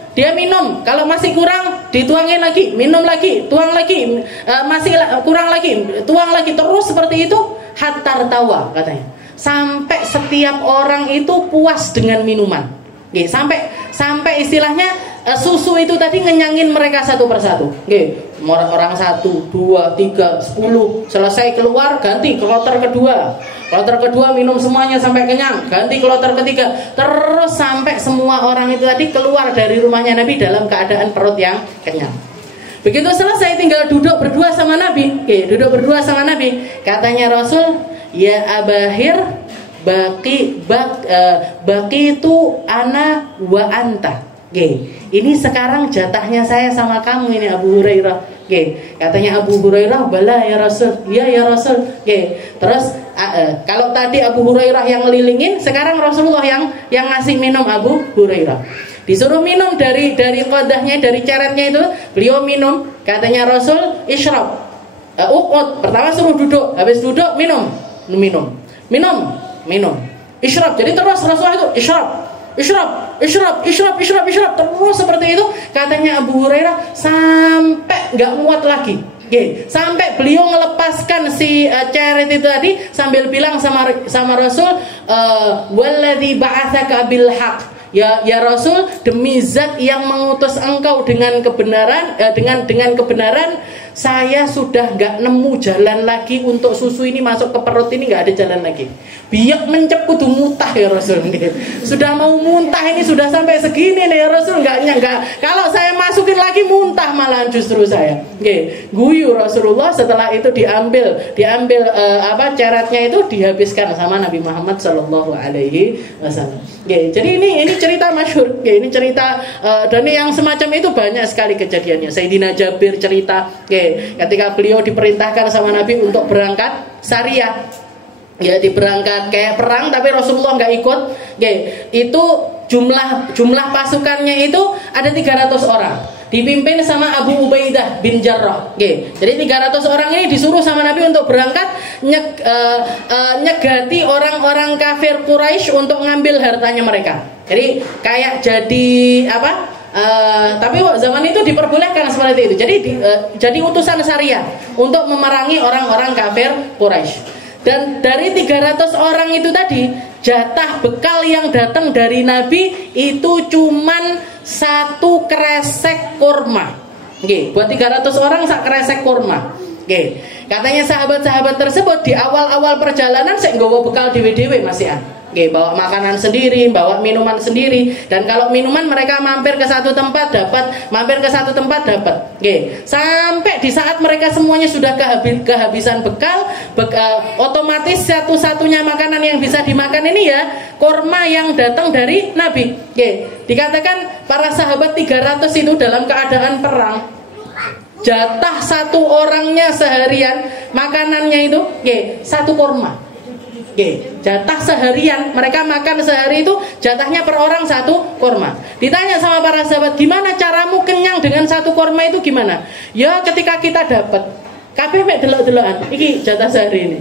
Kalau masih kurang dituangin lagi, minum lagi, tuang lagi, masih kurang lagi, tuang lagi, terus seperti itu hatta tawa katanya. Sampai setiap orang itu puas dengan minuman. Sampai istilahnya susu itu tadi ngenyangin mereka satu persatu. Orang 1, 2, 3, 10 selesai keluar ganti kloter kedua. Kloter kedua minum semuanya sampai kenyang, ganti kloter ketiga. Terus sampai semua orang itu tadi keluar dari rumahnya Nabi dalam keadaan perut yang kenyang. Begitu selesai tinggal duduk berdua sama Nabi. Katanya Rasul, ya Abahir, baki itu ana wa anta. Ini sekarang jatahnya saya sama kamu ini Abu Hurairah. Katanya Abu Hurairah, bala ya Rasul. Iya ya Rasul. Terus kalau tadi Abu Hurairah yang ngelilingin, sekarang Rasulullah yang ngasih minum Abu Hurairah. Disuruh minum dari qadahnya, dari ceretnya itu, beliau minum. Katanya Rasul, isyrab. Pertama suruh duduk, habis duduk minum. Isyrab. Jadi terus Rasulullah itu isyrab terus seperti itu. Katanya Abu Hurairah sampai nggak muat lagi. Sampai beliau melepaskan si ceret itu tadi sambil bilang sama Rasul, walladzi ba'atsaka bil haqq. Ya Rasul, demi zat yang mengutus engkau dengan kebenaran, dengan kebenaran, saya sudah nggak nemu jalan lagi untuk susu ini masuk ke perut ini, nggak ada jalan lagi. Biak mencep kudu muntah ya Rasul. Sudah mau muntah ini, sudah sampai segini nih ya Rasul, nggak. Kalau saya masukin lagi muntah malahan justru saya. Guyu Rasulullah. Setelah itu diambil ceretnya itu dihabiskan sama Nabi Muhammad Sallallahu Alaihi Wasallam. Jadi ini cerita masyhur. Ini cerita dan yang semacam itu banyak sekali kejadiannya. Sayyidina Jabir cerita, ketika beliau diperintahkan sama Nabi untuk berangkat Sariyah, diberangkat kayak perang, tapi Rasulullah nggak ikut. Itu jumlah pasukannya itu ada 300 orang, dipimpin sama Abu Ubaidah bin Jarrah. Jadi 300 orang ini disuruh sama Nabi untuk berangkat nyegati orang-orang kafir Quraisy untuk ngambil hartanya mereka. Jadi kayak tapi zaman itu diperbolehkan seperti itu. Jadi utusan syariah untuk memerangi orang-orang kafir Quraisy. Dan dari 300 orang itu tadi, jatah bekal yang datang dari Nabi itu cuman 1 kresek kurma. Buat 300 orang 1 kresek kurma. Katanya sahabat-sahabat tersebut di awal-awal perjalanan saya nggawa bekal dewe-dewe masihan. Bawa makanan sendiri, bawa minuman sendiri. Dan kalau minuman mereka mampir ke satu tempat dapat, sampai di saat mereka semuanya sudah kehabisan bekal, otomatis satu-satunya makanan yang bisa dimakan ini ya kurma yang datang dari Nabi. Dikatakan para sahabat 300 itu dalam keadaan perang jatah satu orangnya seharian makanannya itu satu kurma. Jatah seharian mereka makan sehari itu jatahnya per orang satu kurma. Ditanya sama para sahabat, gimana caramu kenyang dengan satu kurma itu gimana? Ya ketika kita dapat kabeh mek delok-delokan iki jatah sehari ini.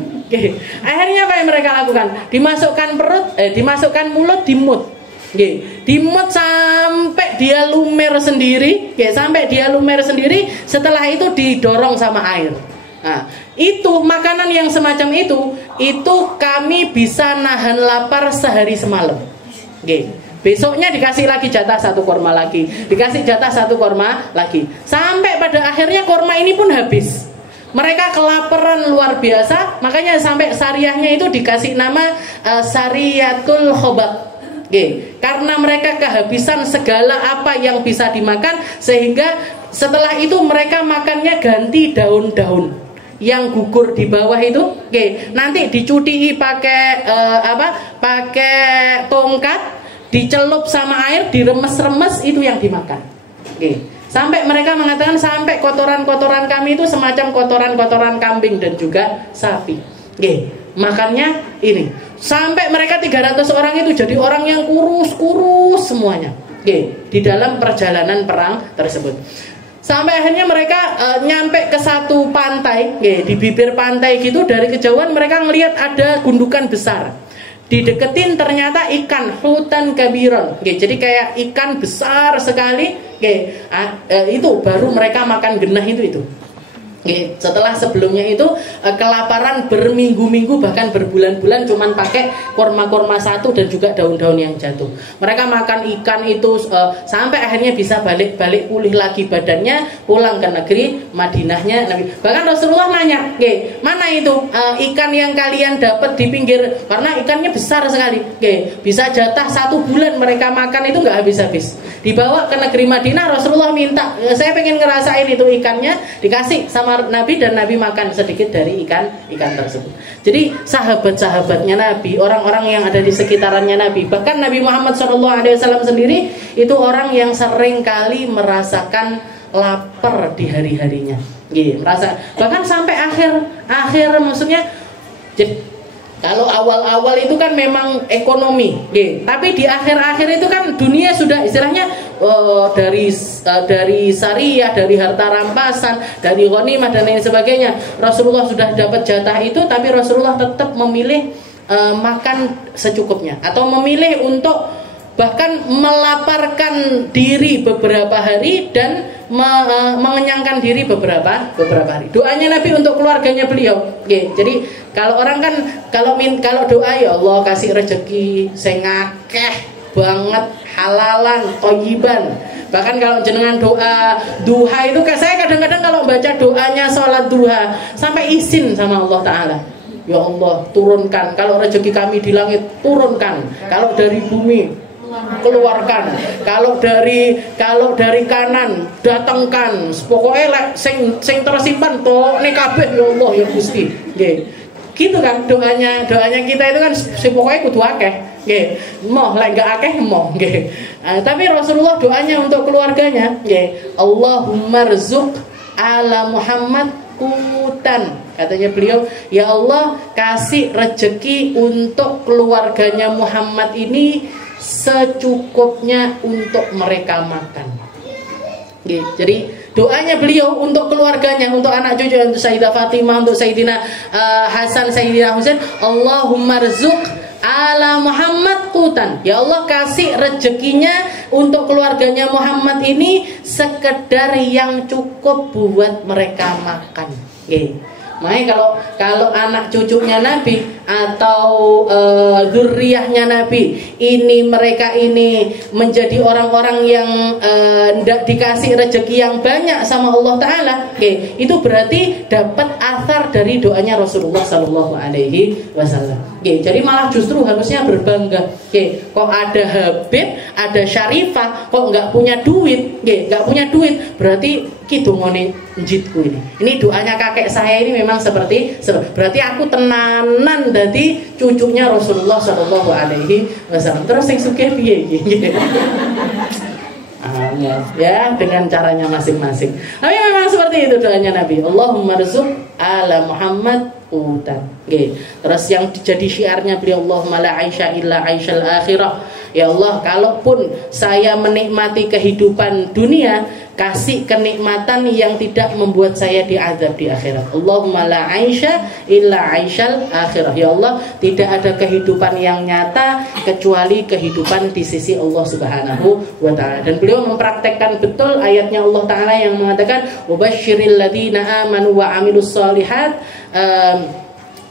Akhirnya apa yang mereka lakukan? Dimasukkan perut, dimasukkan mulut, dimut. Dimut sampai dia lumer sendiri, sampai dia lumer sendiri. Setelah itu didorong sama air. Nah, itu makanan yang semacam itu kami bisa nahan lapar sehari semalam. Besoknya dikasih lagi jatah satu kurma lagi, dikasih jatah satu kurma lagi, sampai pada akhirnya kurma ini pun habis. Mereka kelaparan luar biasa, makanya sampai syariahnya itu dikasih nama Syariatul Khobat. Karena mereka kehabisan segala apa yang bisa dimakan, sehingga setelah itu mereka makannya ganti daun-daun yang gugur di bawah itu. Nanti dicuci pakai pakai tongkat, dicelup sama air, diremes-remes, itu yang dimakan. Sampai mereka mengatakan sampai kotoran-kotoran kami itu semacam kotoran-kotoran kambing dan juga sapi. Makannya ini. Sampai mereka 300 orang itu jadi orang yang kurus-kurus semuanya. Di dalam perjalanan perang tersebut. Sampai akhirnya mereka nyampe ke satu pantai, di bibir pantai gitu, dari kejauhan mereka ngelihat ada gundukan besar. Dideketin ternyata ikan hutan kabiron. Jadi kayak ikan besar sekali. Itu baru mereka makan genah itu. Setelah sebelumnya itu kelaparan berminggu-minggu bahkan berbulan-bulan cuman pakai korma-korma satu dan juga daun-daun yang jatuh. Mereka makan ikan itu sampai akhirnya bisa balik pulih lagi badannya, pulang ke negeri Madinahnya Nabi. Bahkan Rasulullah nanya, mana itu ikan yang kalian dapat di pinggir, karena ikannya besar sekali, bisa jatah 1 bulan mereka makan itu nggak habis-habis. Dibawa ke negeri Madinah, Rasulullah minta, saya pengen ngerasain itu ikannya, dikasih sama Nabi dan Nabi makan sedikit dari ikan tersebut. Jadi sahabat-sahabatnya Nabi, orang-orang yang ada di sekitarannya Nabi, bahkan Nabi Muhammad SAW sendiri itu orang yang sering kali merasakan lapar di hari-harinya. Merasa bahkan sampai akhir maksudnya. Kalau awal-awal itu kan memang ekonomi, tapi di akhir-akhir itu kan dunia sudah istilahnya dari syariah, dari harta rampasan, dari ghanimah dan lain sebagainya. Rasulullah sudah dapat jatah itu, tapi Rasulullah tetap memilih makan secukupnya, atau memilih untuk bahkan melaparkan diri beberapa hari dan mengenyangkan diri beberapa hari. Doanya Nabi untuk keluarganya beliau. Jadi kalau orang kan kalau doa, ya Allah kasih rezeki sing akeh banget, halalan, thayyiban. Bahkan kalau jenengan doa duha itu, saya kadang-kadang kalau baca doanya sholat duha sampai izin sama Allah Ta'ala. Ya Allah, turunkan, kalau rezeki kami di langit turunkan, kalau dari bumi keluarkan, kalau dari kanan datangkan, pokoknya sing tersimpan to nek kabeh ya Allah ya Gusti. Gitu kan doanya kita itu kan pokoknya kudu akeh. Moh lek gak akeh moh. Tapi Rasulullah doanya untuk keluarganya, Allahumma rzuq ala Muhammad qutan. Katanya beliau, ya Allah kasih rezeki untuk keluarganya Muhammad ini secukupnya untuk mereka makan. Jadi doanya beliau untuk keluarganya, untuk anak cucu, untuk Sayyidah Fatimah, untuk Sayyidina Hasan, Sayyidina Husain, Allahumma rzuq ala Muhammad qutan. Ya Allah kasih rezekinya untuk keluarganya Muhammad ini sekedar yang cukup buat mereka makan. Makanya kalau anak cucunya Nabi atau dzurriyyahnya Nabi ini, mereka ini menjadi orang-orang yang tidak dikasih rezeki yang banyak sama Allah Ta'ala, itu berarti dapat athar dari doanya Rasulullah Sallallahu Alaihi Wasallam. Jadi malah justru harusnya berbangga. Kok ada Habib, ada Syarifah, kok nggak punya duit, berarti kidungone njitku ini. Ini doanya kakek saya ini memang seperti berarti aku tenanan dadi cucunya Rasulullah Shallallahu Alaihi Wasallam. Terus yang sugih piye iki? Ya, dengan caranya masing-masing. Tapi memang seperti itu doanya Nabi. Allahumma rzuq ala Muhammad utan. Terus yang jadi syiarnya beliau, Allahumma la aisha illa aishal akhirah. Ya Allah, kalaupun saya menikmati kehidupan dunia, kasih kenikmatan yang tidak membuat saya diazab di akhirat. Allahumma la aisha illa aishal akhirah. Ya Allah, tidak ada kehidupan yang nyata kecuali kehidupan di sisi Allah Subhanahu wa ta'ala. Dan beliau mempraktekkan betul ayatnya Allah Ta'ala yang mengatakan wabashshiril ladzina amanu wa amilus shalihat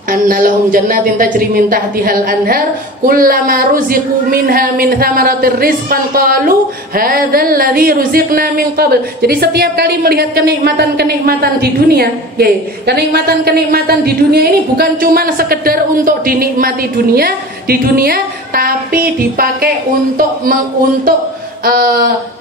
anna lahum jannatin tajri min tahtihal anhar kullama ruziqu minha min thamaratir rizqan qalu hadzal ladzi ruziqna min qabl. Jadi setiap kali melihat kenikmatan-kenikmatan di dunia, kenikmatan-kenikmatan di dunia ini bukan cuma sekedar untuk dinikmati di dunia, tapi dipakai untuk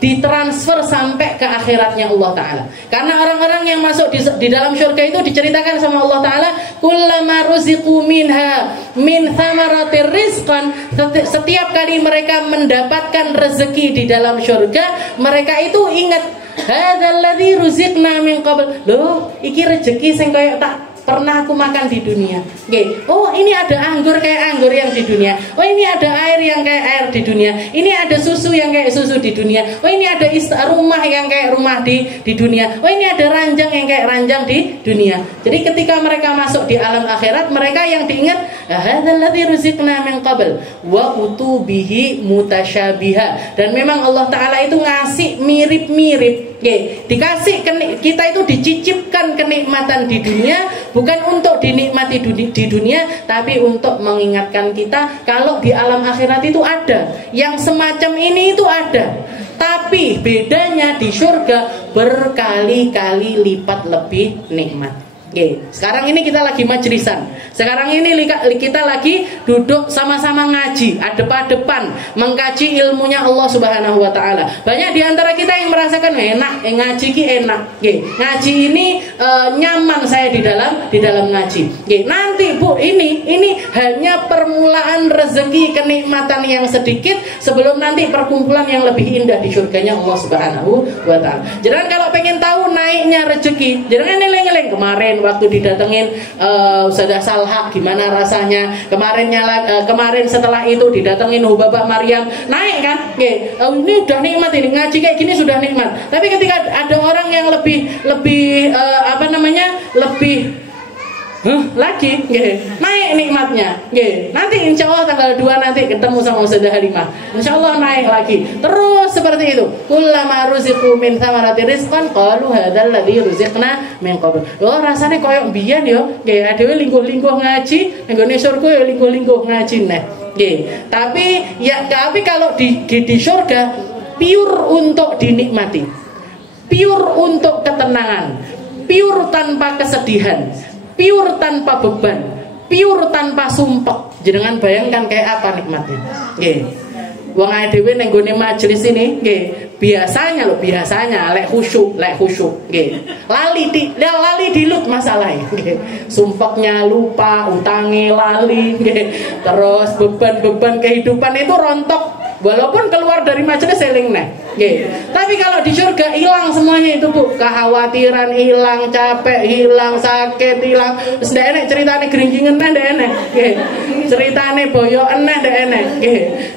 ditransfer sampai ke akhiratnya Allah Ta'ala. Karena orang-orang yang masuk di dalam surga itu diceritakan sama Allah Ta'ala kullama ruziqu minha min thamaratir rizqan. Setiap kali mereka mendapatkan rezeki di dalam surga, mereka itu ingat hadzal ladzi ruziqna min qabl. Loh, iki rezeki sing kaya tak pernah aku makan di dunia. Oh, ini ada anggur kayak anggur yang di dunia. Oh, ini ada air yang kayak air di dunia. Ini ada susu yang kayak susu di dunia. Oh, ini ada rumah yang kayak rumah di dunia. Oh, ini ada ranjang yang kayak ranjang di dunia. Jadi ketika mereka masuk di alam akhirat, mereka yang diingat hadzal ladzi ruziqna min qabl wa utubihi mutasyabiha. Dan memang Allah Ta'ala itu ngasih mirip-mirip. Dikasih kita itu dicicipkan kenikmatan di dunia, bukan untuk dinikmati di dunia, tapi untuk mengingatkan kita kalau di alam akhirat itu ada yang semacam ini, itu ada. Tapi bedanya di surga berkali-kali lipat lebih nikmat. Sekarang ini kita lagi majlisan. Sekarang ini kita lagi duduk sama-sama ngaji, adep-adepan mengkaji ilmunya Allah Subhanahu wa Ta'ala. Banyak di antara kita yang merasakan enak, ngaji ki enak. Ngaji ini nyaman saya di dalam ngaji. Nanti Bu, ini hanya permulaan rezeki kenikmatan yang sedikit sebelum nanti perkumpulan yang lebih indah di surganya Allah Subhanahu wa Ta'ala. Jangan kalau pengen tahu naiknya rezeki, jangan eleng-eleng kemarin waktu didatengin Ustazah Salha, gimana rasanya kemarin setelah itu didatengin Hubabah Maryam, naik kan? Ini udah nikmat, ini ngaji kayak gini sudah nikmat. Tapi ketika ada orang yang lebih lagi naik nikmatnya, nanti insya Allah tanggal 2 nanti ketemu sama Ustazah Halimah, insya Allah naik lagi terus seperti itu. Kullama ruziqu min thamaratir rizqan qalu hadzal ladzi ruziqna min qabl. Loh, rasane koyo mbiyen yo, adewe lingkuh-lingkuh ngaji, nggone surga yo lingkuh-lingkuh ngaji neh. Tapi kalau di surga pure untuk dinikmati, pure untuk ketenangan, pure tanpa kesedihan, pure tanpa beban, pure tanpa sumpek. Jenengan bayangkan kayak apa nikmatnya. Wong dhewe ning gone majelis ini biasanya lek khusyuk lali dilut masalahnya. Sumpeknya lupa, utange lali, terus beban kehidupan itu rontok walaupun keluar dari majelis eling neh. Tapi kalau di surga hilang semuanya itu Bu, kekhawatiran hilang, capek hilang, sakit hilang, wis ndak enek ceritane gringgingan neh ndak enek. Ceritane boyoken neh ndak enek.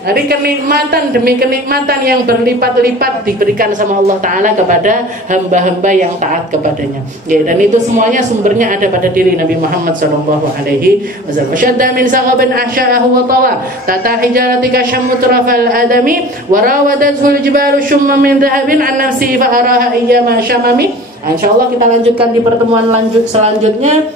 Jadi kenikmatan demi kenikmatan yang berlipat-lipat diberikan sama Allah Ta'ala kepada hamba-hamba yang taat kepadanya. Dan itu semuanya sumbernya ada pada diri Nabi Muhammad sallallahu alaihi wasallam. Syadda min saghabin ahsya'ahu wa tawa tata hijaratika syamutrafal adami warawadazul jibalu syumma min dhahabin an nafsi fa araha iyyama syamami. Insyaallah kita lanjutkan di pertemuan selanjutnya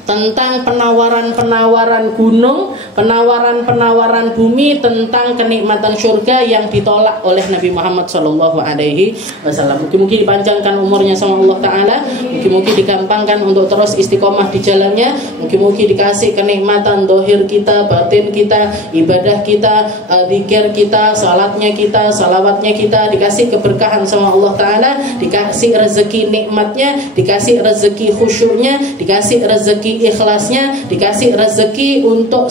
tentang penawaran-penawaran gunung, penawaran-penawaran bumi, tentang kenikmatan surga yang ditolak oleh Nabi Muhammad sallallahu alaihi wasallam. Mungkin dipanjangkan umurnya sama Allah Ta'ala, mungkin digampangkan untuk terus istiqomah di jalannya, mungkin dikasih kenikmatan dohir kita, batin kita, ibadah kita, zikir kita, salatnya kita, salawatnya kita, dikasih keberkahan sama Allah Ta'ala, dikasih rezeki nikmatnya, dikasih rezeki khusyuknya, dikasih rezeki rezeki ikhlasnya, dikasih rezeki untuk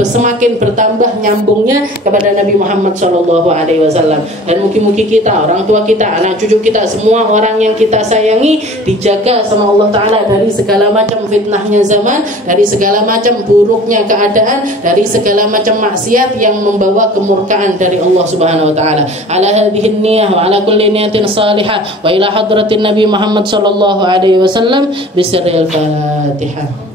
semakin bertambah nyambungnya kepada Nabi Muhammad SAW. Dan mungkin kita, orang tua kita, anak cucu kita, semua orang yang kita sayangi dijaga sama Allah Ta'ala dari segala macam fitnahnya zaman, dari segala macam buruknya keadaan, dari segala macam maksiat yang membawa kemurkaan dari Allah Subhanahu wa taala. Ala hadhihi niyyah wa ala kulli niyatin salihah wa ila hadratin Nabi Muhammad sallallahu alaihi wasallam bisirril Fatihah.